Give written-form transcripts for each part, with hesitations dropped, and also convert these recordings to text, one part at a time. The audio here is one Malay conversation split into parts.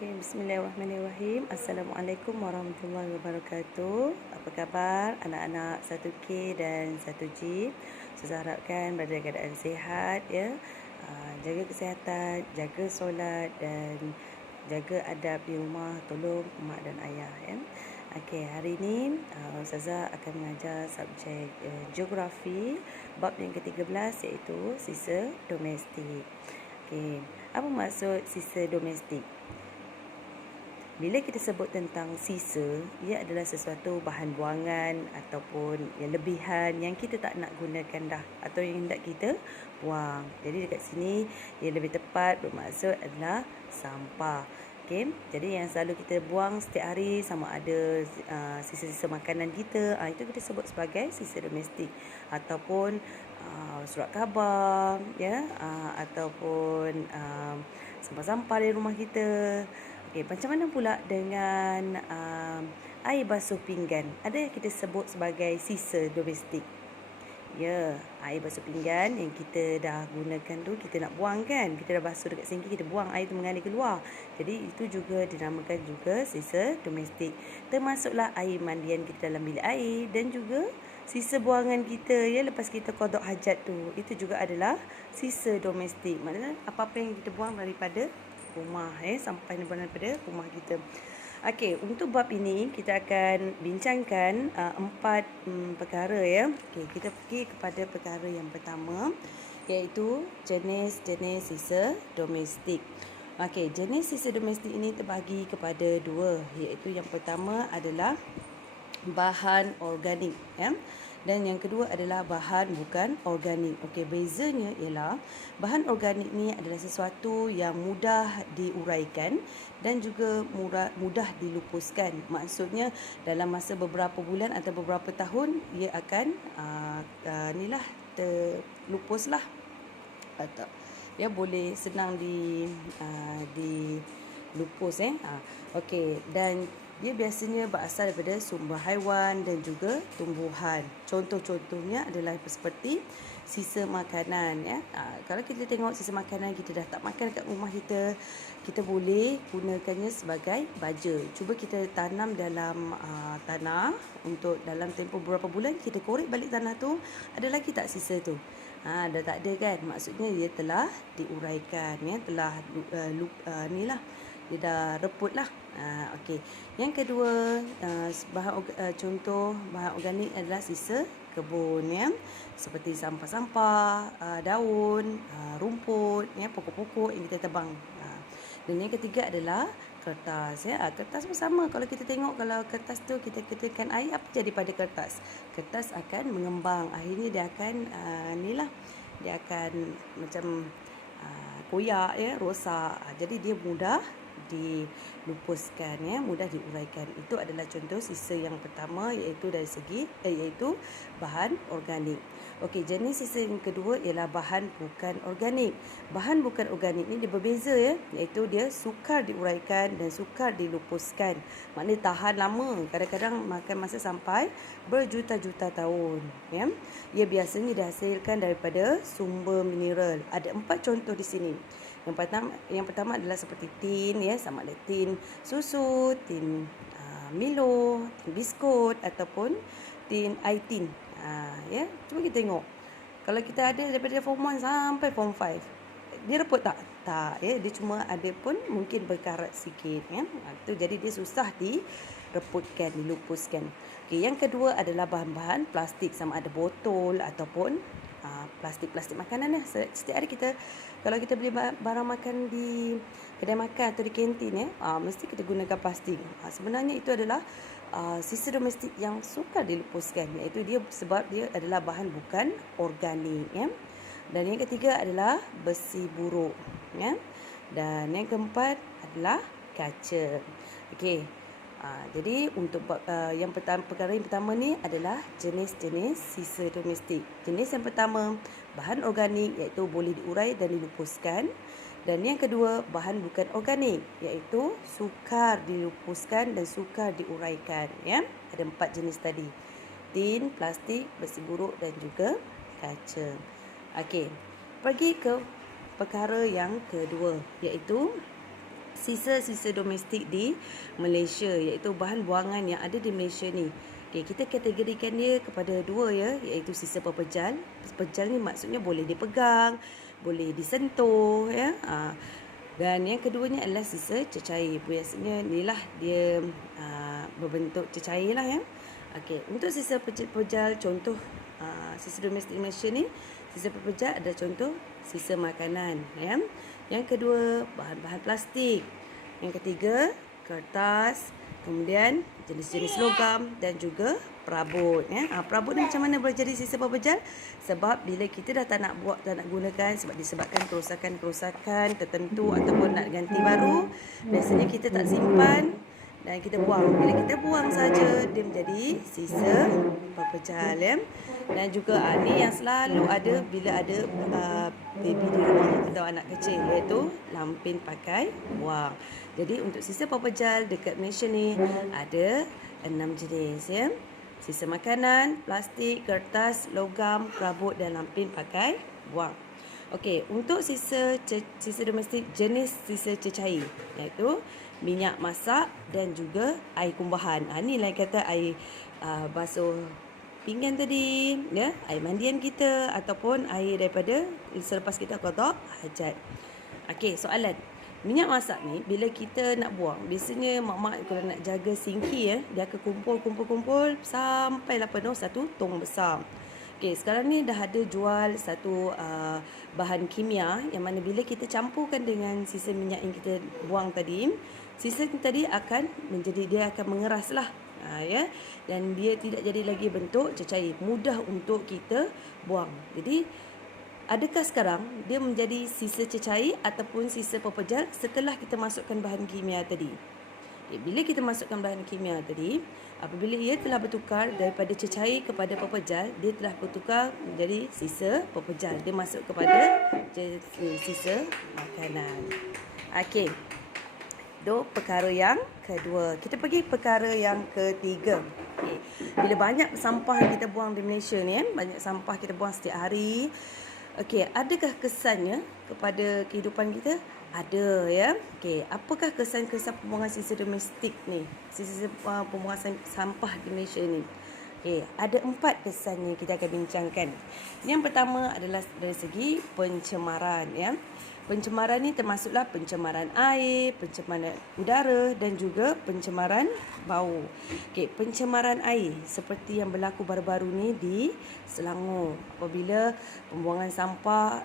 Okay, bismillahirrahmanirrahim. Assalamualaikum warahmatullahi wabarakatuh. Apa khabar anak-anak 1K dan 1G? Saya harapkan berada dalam keadaan sihat ya. Jaga kesihatan, jaga solat dan jaga adab di rumah, tolong mak dan ayah ya. Okey, hari ini Ustazah akan mengajar subjek geografi bab yang ke-13 iaitu sisa domestik. Okey, apa maksud sisa domestik? Bila kita sebut tentang sisa, ia adalah sesuatu bahan buangan ataupun yang lebihan yang kita tak nak gunakan dah atau yang hendak kita buang. Jadi dekat sini ia lebih tepat bermaksud adalah sampah. Okay? Jadi yang selalu kita buang setiap hari sama ada sisa-sisa makanan kita, itu kita sebut sebagai sisa domestik ataupun surat khabar ya, ataupun sampah-sampah di rumah kita. Okey, macam mana pula dengan air basuh pinggan? Ada yang kita sebut sebagai sisa domestik. Ya, air basuh pinggan yang kita dah gunakan tu kita nak buang kan? Kita dah basuh dekat sinki, kita buang, air tu mengalir keluar. Jadi itu juga dinamakan juga sisa domestik. Termasuklah air mandian kita dalam bilik air dan juga sisa buangan kita ya lepas kita qada hajat tu. Itu juga adalah sisa domestik. Maknanya apa-apa yang kita buang daripada rumah sampai daripada rumah kita. Okey, untuk bab ini kita akan bincangkan 4 perkara ya. Okey, kita pergi kepada perkara yang pertama iaitu jenis-jenis sisa domestik. Okey, jenis sisa domestik ini terbahagi kepada 2 iaitu yang pertama adalah bahan organik ya. Dan yang kedua adalah bahan bukan organik. Okey, bezanya ialah bahan organik ni adalah sesuatu yang mudah diuraikan dan juga mudah dilupuskan. Maksudnya dalam masa beberapa bulan atau beberapa tahun ia akan terlupuslah atau ya boleh senang dilupus Okey, dan dia biasanya berasal daripada sumber haiwan dan juga tumbuhan. Contoh-contohnya adalah seperti sisa makanan ya. Kalau kita tengok sisa makanan kita dah tak makan kat rumah kita, kita boleh gunakannya sebagai baja. Cuba kita tanam dalam tanah untuk dalam tempoh beberapa bulan, kita korek balik tanah tu, ada lagi tak sisa tu? Dah tak ada kan? Maksudnya dia telah diuraikan ya, telah dia dah reput lah. Okey. Yang kedua, contoh bahan organik adalah sisa kebun ya. Seperti sampah-sampah, daun, rumput ya, pokok-pokok yang kita tebang. Dan yang ketiga adalah kertas ya. Kertas pun sama. Kalau kita tengok kalau kertas tu kita ketikkan air, apa jadi pada kertas? Kertas akan mengembang. Akhirnya dia akan dia akan macam koyak ya, rosak. Jadi dia mudah dilupuskan ya, mudah diuraikan. Itu adalah contoh sisa yang pertama iaitu dari segi iaitu bahan organik. Okey, jenis sisa yang kedua ialah bahan bukan organik. Bahan bukan organik ni dia berbeza ya, iaitu dia sukar diuraikan dan sukar dilupuskan. Maknanya tahan lama, kadang-kadang makan masa sampai berjuta-juta tahun ya. Ia biasanya dihasilkan daripada sumber mineral. Ada 4 contoh di sini. Yang pertama adalah seperti tin ya, sama ada tin susu, tin Milo, tin biskut ataupun tin aitin. Ya, cuba kita tengok. Kalau kita ada daripada form 1 sampai form 5, dia reput tak? Tak ya, dia cuma ada pun mungkin berkarat sikit ya. Itu jadi dia susah direputkan, dilupuskan. Okey, yang kedua adalah bahan-bahan plastik, sama ada botol ataupun plastik-plastik makanan ya. Setiap hari kita kalau kita beli barang makan di kedai makan atau di kantin ya, mesti kita gunakan plastik. Sebenarnya itu adalah sisa domestik yang sukar dilupuskan, iaitu dia sebab dia adalah bahan bukan organik ya. Dan yang ketiga adalah besi buruk ya. Dan yang keempat adalah kaca. Okey. Jadi untuk yang pertama, perkara yang pertama ni adalah jenis-jenis sisa domestik. Jenis yang pertama bahan organik iaitu boleh diurai dan dilupuskan. Dan yang kedua bahan bukan organik iaitu sukar dilupuskan dan sukar diuraikan ya. Ada 4 jenis tadi. Tin, plastik, besi buruk dan juga kaca. Okey. Pergi ke perkara yang kedua iaitu sisa-sisa domestik di Malaysia, iaitu bahan buangan yang ada di Malaysia ni. Okay, kita kategorikan dia kepada dua ya, iaitu sisa pepejal. Pepejal ni maksudnya boleh dipegang, boleh disentuh ya. Dan yang keduanya adalah sisa cecair. Biasanya inilah dia berbentuk cecair lah ya. Okey, untuk sisa pepejal, contoh sisa domestik Malaysia ni, sisa pepejal ada contoh sisa makanan ya. Yang kedua, bahan-bahan plastik. Yang ketiga, kertas. Kemudian jenis-jenis logam dan juga perabot ya. Perabot ni macam mana boleh jadi sisa pepejal? Sebab bila kita dah tak nak gunakan sebab disebabkan kerosakan-kerosakan tertentu ataupun nak ganti baru, biasanya kita tak simpan dan kita buang. Bila kita buang saja, dia menjadi sisa pepejal ya. Dan juga ni yang selalu ada bila ada baby di rumah atau anak kecil, iaitu lampin pakai buang. Jadi untuk sisa pepejal dekat Malaysia ni ada 6 jenis ya. Sisa makanan, plastik, kertas, logam, perabot dan lampin pakai buang. Okey, untuk sisa domestik jenis sisa cecair, iaitu minyak masak dan juga air kumbahan. Ni lain kata air basuh pinggan tadi ya, air mandian kita ataupun air daripada selepas kita qada hajat. Okey, soalan. Minyak masak ni bila kita nak buang, biasanya mak-mak kalau nak jaga singki ya, dia akan kumpul sampailah penuh satu tong besar. Okey, sekarang ni dah ada jual satu bahan kimia yang mana bila kita campurkan dengan sisa minyak yang kita buang tadi, sisa tadi akan menjadi, dia akan mengeraslah. Ya, dan dia tidak jadi lagi bentuk cecair, mudah untuk kita buang. Jadi adakah sekarang dia menjadi sisa cecair ataupun sisa pepejal setelah kita masukkan bahan kimia tadi? Bila kita masukkan bahan kimia tadi, apabila ia telah bertukar daripada cecair kepada pepejal, dia telah bertukar menjadi sisa pepejal. Dia masuk kepada sisa makanan. Okey. Itu perkara yang kedua. Kita pergi perkara yang ketiga. Okay. Bila banyak sampah yang kita buang di Malaysia ni, banyak sampah kita buang setiap hari. Okey, adakah kesannya kepada kehidupan kita? Ada ya. Okey, apakah kesan-kesan pembuangan sisa domestik ni? Sisa pembuangan sampah di Malaysia ni. Okey, ada 4 kesan yang kita akan bincangkan. Yang pertama adalah dari segi pencemaran ya. Pencemaran ni termasuklah pencemaran air, pencemaran udara dan juga pencemaran bau. Okey, pencemaran air seperti yang berlaku baru-baru ni di Selangor. Apabila pembuangan sampah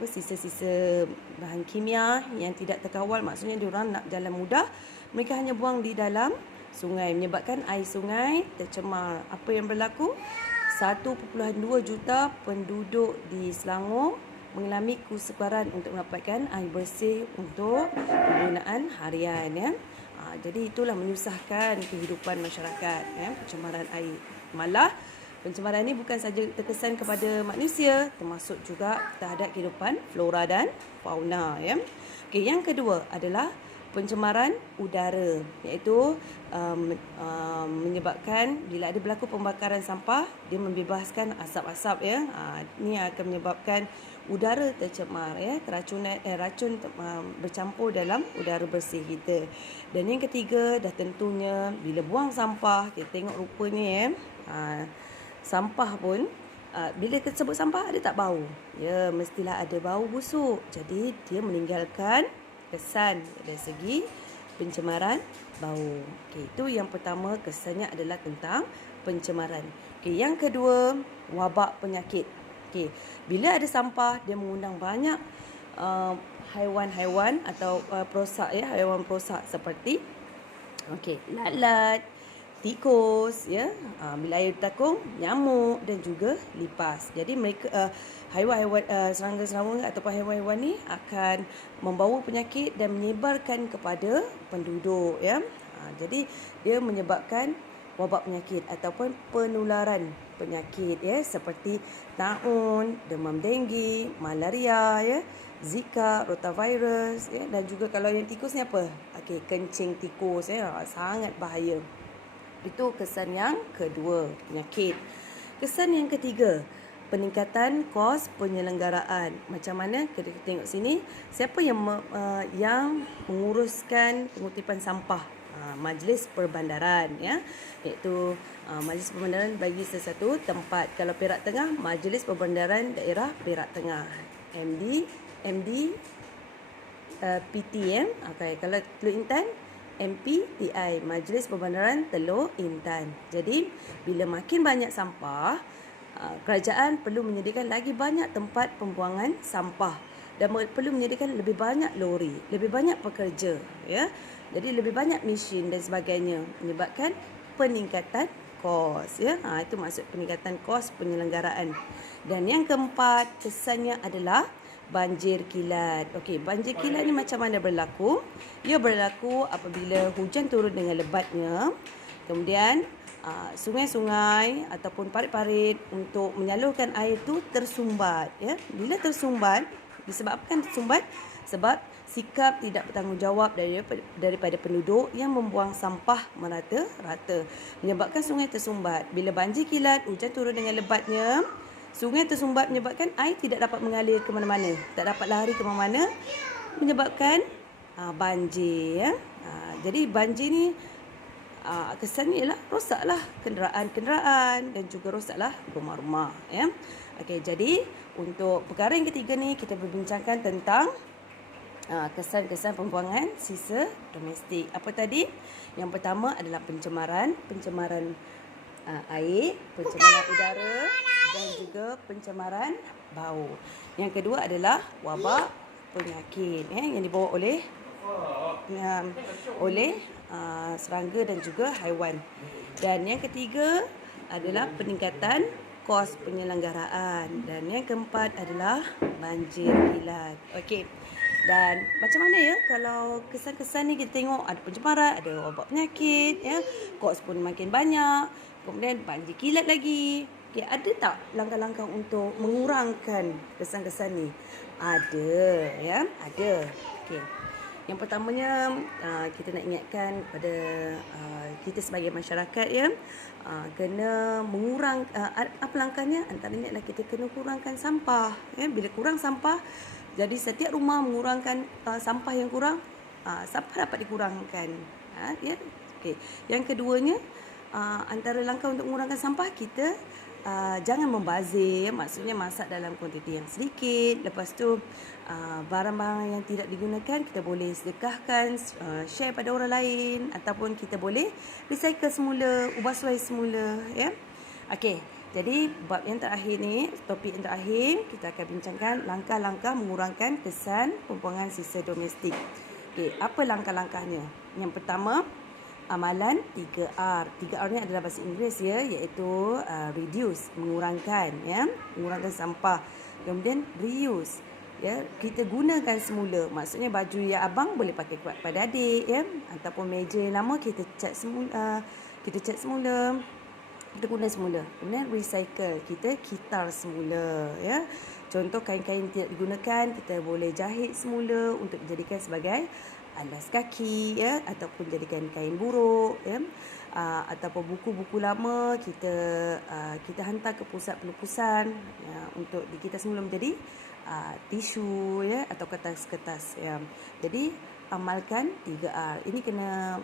sisa-sisa bahan kimia yang tidak terkawal, maksudnya diorang nak jalan mudah, mereka hanya buang di dalam sungai, menyebabkan air sungai tercemar. Apa yang berlaku? 1.2 juta penduduk di Selangor mengalami kesukaran untuk mendapatkan air bersih untuk penggunaan harian ya. Jadi itulah menyusahkan kehidupan masyarakat ya, pencemaran air. Malah pencemaran ini bukan saja terkesan kepada manusia, termasuk juga terhadap kehidupan flora dan fauna ya. Okey, yang kedua adalah pencemaran udara, iaitu menyebabkan bila ada berlaku pembakaran sampah, dia membebaskan asap-asap ya. Ini akan menyebabkan udara tercemar ya, racun bercampur dalam udara bersih kita. Dan yang ketiga dah tentunya bila buang sampah, kita tengok rupanya ya, sampah pun bila kita sebut sampah ada tak bau? Ya, mestilah ada bau busuk. Jadi dia meninggalkan kesan dari segi pencemaran bau. Okey, itu yang pertama, kesannya adalah tentang pencemaran. Okey, yang kedua, wabak penyakit. Okey, bila ada sampah, dia mengundang banyak haiwan-haiwan atau perosak ya, haiwan perosak seperti lalat, tikus ya, bila air bertakung, nyamuk dan juga lipas. Jadi mereka haiwan-haiwan serangga-serangga ataupun haiwan-haiwan ni akan membawa penyakit dan menyebarkan kepada penduduk ya. Jadi dia menyebabkan wabak penyakit ataupun penularan penyakit ya, seperti taun, demam denggi, malaria ya, Zika, rotavirus ya, dan juga kalau yang tikus ni apa? Okey, kencing tikus ya, sangat bahaya. Itu kesan yang kedua, penyakit. Kesan yang ketiga, peningkatan kos penyelenggaraan. Macam mana? Kita tengok sini, siapa yang menguruskan pengutipan sampah? Majlis Perbandaran, ya, iaitu Majlis Perbandaran bagi sesuatu tempat. Kalau Perak Tengah, Majlis Perbandaran Daerah Perak Tengah, MD PTM. Okay. Kalau Teluk Intan, MPTI, Majlis Perbandaran Teluk Intan. Jadi bila makin banyak sampah, kerajaan perlu menyediakan lagi banyak tempat pembuangan sampah dan perlu menyediakan lebih banyak lori, lebih banyak pekerja, ya. Jadi lebih banyak mesin dan sebagainya, menyebabkan peningkatan kos, ya. Itu maksud peningkatan kos penyelenggaraan. Dan yang keempat, kesannya adalah banjir kilat. Okey, banjir kilat ni macam mana berlaku? Ia berlaku apabila hujan turun dengan lebatnya. Kemudian sungai-sungai ataupun parit-parit untuk menyalurkan air tu tersumbat, ya. Bila tersumbat, disebabkan tersumbat sebab sikap tidak bertanggungjawab daripada penduduk yang membuang sampah merata-rata, menyebabkan sungai tersumbat. Bila banjir kilat, hujan turun dengan lebatnya, sungai tersumbat menyebabkan air tidak dapat mengalir ke mana-mana, tak dapat lari ke mana-mana, menyebabkan banjir, ya. Jadi banjir ni kesannya ialah rosaklah kenderaan-kenderaan dan juga rosaklah rumah-rumah, ya. Okey, jadi untuk perkara yang ketiga ni kita berbincangkan tentang kesan-kesan pembuangan sisa domestik. Apa tadi? Yang pertama adalah pencemaran air, pencemaran udara dan juga pencemaran bau. Yang kedua adalah wabak penyakit, yang dibawa oleh serangga dan juga haiwan. Dan yang ketiga adalah peningkatan kos penyelenggaraan. Dan yang keempat adalah banjir kilat. Okey. Dan macam mana, ya, kalau kesan-kesan ni kita tengok ada pencemaran, ada wabak penyakit, ya, kos pun makin banyak, kemudian banjir kilat lagi. Okey, ada tak langkah-langkah untuk mengurangkan kesan-kesan ni? Ada, ya, ada. Okey. Yang pertamanya kita nak ingatkan pada kita sebagai masyarakat, ya, kena mengurang apa langkahnya? Antaranya adalah kita kena kurangkan sampah, ya. Bila kurang sampah, jadi setiap rumah mengurangkan sampah yang kurang, sampah dapat dikurangkan, ya. Okey. Yang keduanya, antara langkah untuk mengurangkan sampah, kita jangan membazir, maksudnya masak dalam kuantiti yang sedikit. Lepas tu barang-barang yang tidak digunakan kita boleh sedekahkan, share pada orang lain, ataupun kita boleh recycle semula, ubah suai semula, ya. Okey, jadi bab yang terakhir ni, topik yang terakhir, kita akan bincangkan langkah-langkah mengurangkan kesan pembuangan sisa domestik. Okey, apa langkah-langkahnya? Yang pertama, amalan 3R. 3R ni adalah bahasa Inggeris, ya, iaitu reduce, mengurangkan, ya, mengurangkan sampah. Kemudian reuse, ya, kita gunakan semula. Maksudnya baju yang abang boleh pakai pada adik, ya, ataupun meja yang lama kita cat semula, kita guna semula. Kemudian recycle, kita kitar semula, ya. Contoh kain-kain tidak digunakan, kita boleh jahit semula untuk dijadikan sebagai alas kaki, ya, ataupun jadikan kain buruk, ya, ataupun buku-buku lama kita hantar ke pusat pelupusan, ya, untuk kita semula menjadi tisu, ya, atau kertas-kertas, ya. Jadi amalkan 3R. Ini kena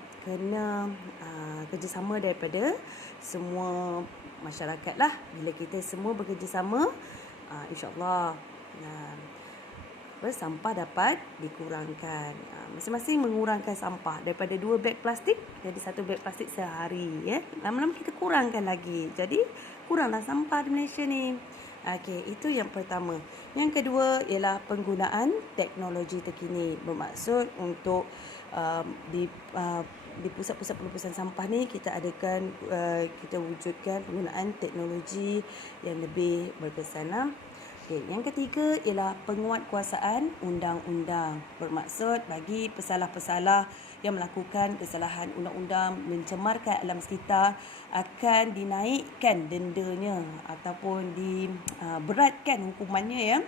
kerjasama daripada semua masyarakat lah. Bila kita semua bekerjasama, insya-Allah sampah dapat dikurangkan. Masing-masing mengurangkan sampah daripada 2 beg plastik jadi 1 beg plastik sehari, ya. Lama-lama kita kurangkan lagi. Jadi kuranglah sampah di Malaysia ni. Okey, itu yang pertama. Yang kedua ialah penggunaan teknologi terkini. Bermaksud untuk di pusat-pusat pelupusan sampah ni kita adakan kita wujudkan penggunaan teknologi yang lebih berkesan. Okay. Yang ketiga ialah penguatkuasaan undang-undang. Bermaksud bagi pesalah-pesalah yang melakukan kesalahan undang-undang mencemarkan alam sekitar akan dinaikkan dendanya ataupun diberatkan hukumannya, ya.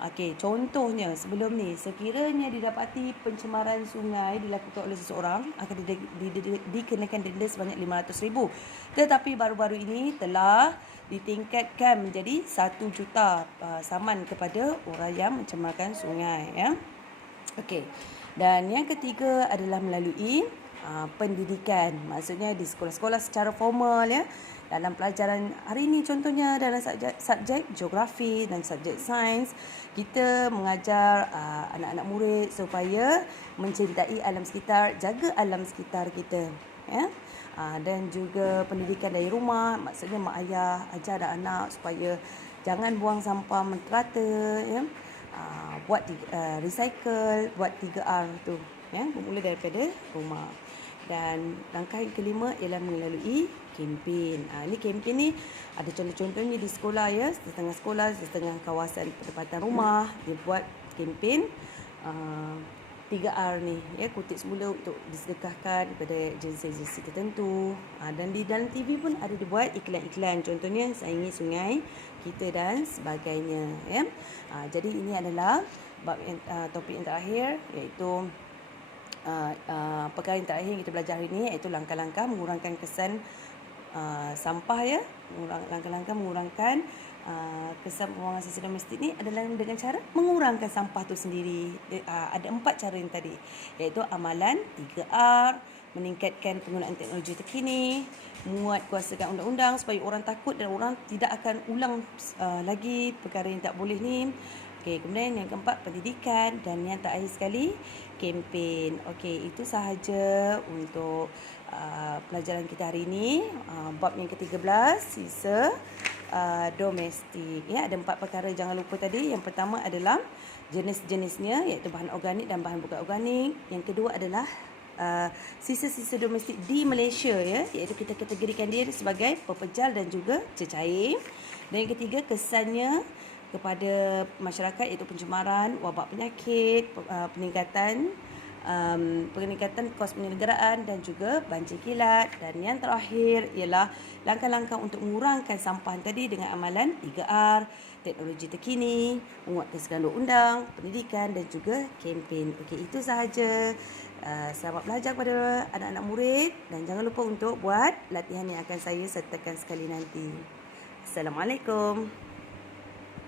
Okey, contohnya sebelum ni, sekiranya didapati pencemaran sungai dilakukan oleh seseorang, akan dikenakan denda sebanyak RM500,000. Tetapi baru-baru ini telah ditingkatkan menjadi RM1 juta saman kepada orang yang mencemarkan sungai. Ya. Okey. Dan yang ketiga adalah melalui pendidikan. Maksudnya di sekolah-sekolah secara formal, ya. Dalam pelajaran hari ini contohnya dalam subjek geografi dan subjek sains, kita mengajar anak-anak murid supaya mencintai alam sekitar, jaga alam sekitar kita, ya. Dan juga pendidikan dari rumah, maksudnya mak ayah ajar anak-anak supaya jangan buang sampah menterata, ya. Buat recycle, buat 3R tu, ya, bermula daripada rumah. Dan langkah yang kelima ialah melalui kempen. Ini kempen ni ada contoh-contohnya di sekolah, ya, setengah sekolah, setengah kawasan pendapatan rumah dia buat kempen 3R ni, ya, kutip semula untuk disedekahkan kepada agensi-agensi tertentu. Dan di dalam TV pun ada dibuat iklan-iklan, contohnya sayangi sungai kita dan sebagainya, ya. Jadi ini adalah topik yang terakhir, iaitu perkara yang terakhir yang kita belajar hari ini, iaitu langkah-langkah mengurangkan kesan sampah, ya. Langkah-langkah mengurangkan kesan pembuangan sisa domestik ni adalah dengan cara mengurangkan sampah tu sendiri. Ada 4 cara yang tadi, iaitu amalan 3R, meningkatkan penggunaan teknologi terkini, menguatkuasakan undang-undang supaya orang takut dan orang tidak akan ulang lagi perkara yang tak boleh ni. Okey, kemudian yang keempat pendidikan, dan yang terakhir sekali kempen. Okey, itu sahaja untuk pelajaran kita hari ini. Bab yang ke-13, sisa domestik. Ya, ada 4 perkara jangan lupa tadi. Yang pertama adalah jenis-jenisnya, iaitu bahan organik dan bahan bukan organik. Yang kedua adalah sisa-sisa domestik di Malaysia, ya, iaitu kita kategorikan dia sebagai pepejal dan juga cecair. Dan yang ketiga, kesannya kepada masyarakat, iaitu pencemaran, wabak penyakit, peningkatan kos penyelenggaraan dan juga banjir kilat. Dan yang terakhir ialah langkah-langkah untuk mengurangkan sampah tadi dengan amalan 3R, teknologi terkini, menguatkan segala undang, pendidikan dan juga kempen. Okey, itu sahaja. Selamat belajar kepada anak-anak murid dan jangan lupa untuk buat latihan yang akan saya sertakan sekali nanti. Assalamualaikum.